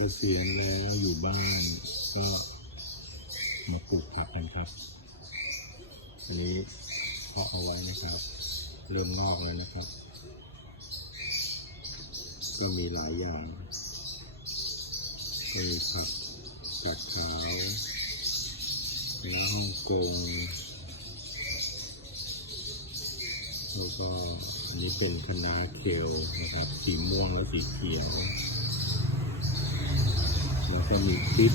เกษียณแล้วอยู่บ้านก็มาปลูกผักกันครับอันนี้เพาะเอาไว้นะครับ เริ่มงอกแล้วนะครับ ก็มีหลายอย่างมีผักกัดขาวเนื้อฮ่องกงแล้วก็อันนี้เป็นคะน้าเคลนะครับ สีม่วงและสีเขียว แล้วก็มีพริก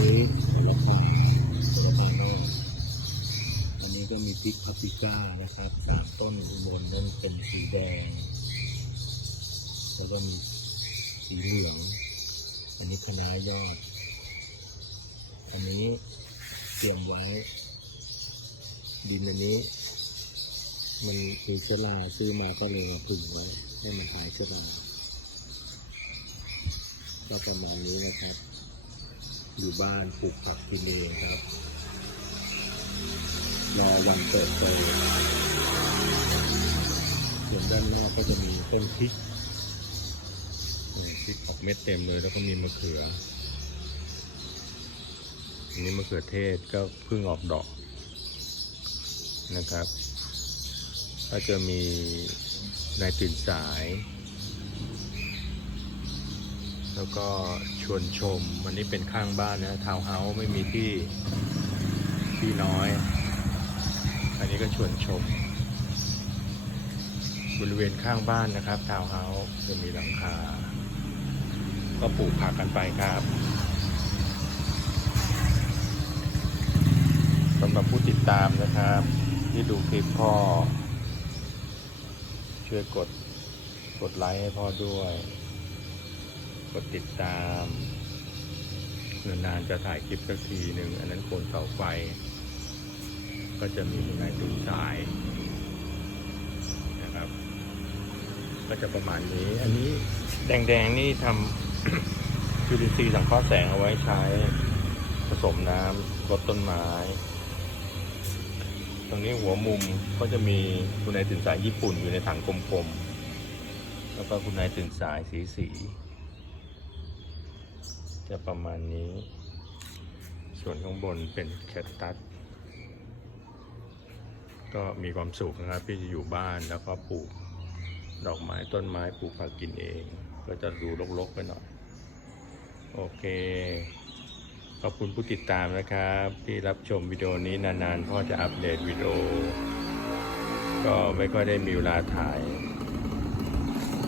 นี่แต่ละพายแต่ละพายนอกอันนี้ก็มีพริกพาปริก้านะครับสามต้นอุบลต้นเป็นสีแดง แล้วก็มีสีเหลือง อันนี้คะน้ายอด อันนี้เตรียมไว้ ดินอันนี้ มันมีเชื้อราซื้อมาก็เลยมาผึ่งไว้ให้มันหายเชื้อรา ก็ประมาณนี้นะครับ อยู่บ้านปลูกผักกินเองครับรอวันเปิดเตยส่วนด้านนอกก็จะมีต้นพริกพริกออกเม็ดเต็มเลย แล้วก็มีมะเขือ อันนี้มะเขือเทศก็เพิ่งออกดอกนะครับ ก็จะมีนายตื่นสาย แล้วก็ชวนชม วันนี้เป็นข้างบ้านนะทาวน์เฮาส์ไม่มีที่ที่น้อย อันนี้ก็ชวนชม บริเวณข้างบ้านนะครับทาวน์เฮาส์จะมีหลังคา ก็ปลูกผักกันไปครับสำหรับผู้ติดตามนะครับ ที่ดูคลิปพ่อช่วยกดกดไลค์ให้พ่อด้วย กดติดตามนานๆจะถ่ายคลิปสักทีหนึ่งอันนั้นโคนเสาไฟ ก็จะมีคุณนายตื่นสายนะครับ ก็จะประมาณนี้ อันนี้แดงๆนี่ทำจุลินทรีย์สังเคราะห์แสงเอาไว้ใช้ ผสมน้ำลดต้นไม้ ตรงนี้หัวมุมก็จะมีคุณนายตื่นสายญี่ปุ่นอยู่ในถังกลมๆแล้วก็คุณนายตื่นสายสีสีๆ จะประมาณนี้ ส่วนข้างบนเป็นแคคตัส ก็มีความสุขนะครับที่จะอยู่บ้านแล้วก็ปลูกดอกไม้ต้นไม้ปลูกผักกินเอง ก็จะดูรกๆไปหน่อย โอเค ขอบคุณผู้ติดตามนะครับ ที่รับชมวิดีโอนี้นานๆพ่อจะอัปเดตวิดีโอ ก็ไม่ค่อยได้มีเวลาถ่าย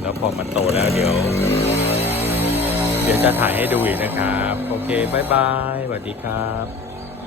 แล้วพอมันโตแล้วเดี๋ยว จะถ่ายให้ดูอีกนะครับ โอเคบายบายสวัสดีครับ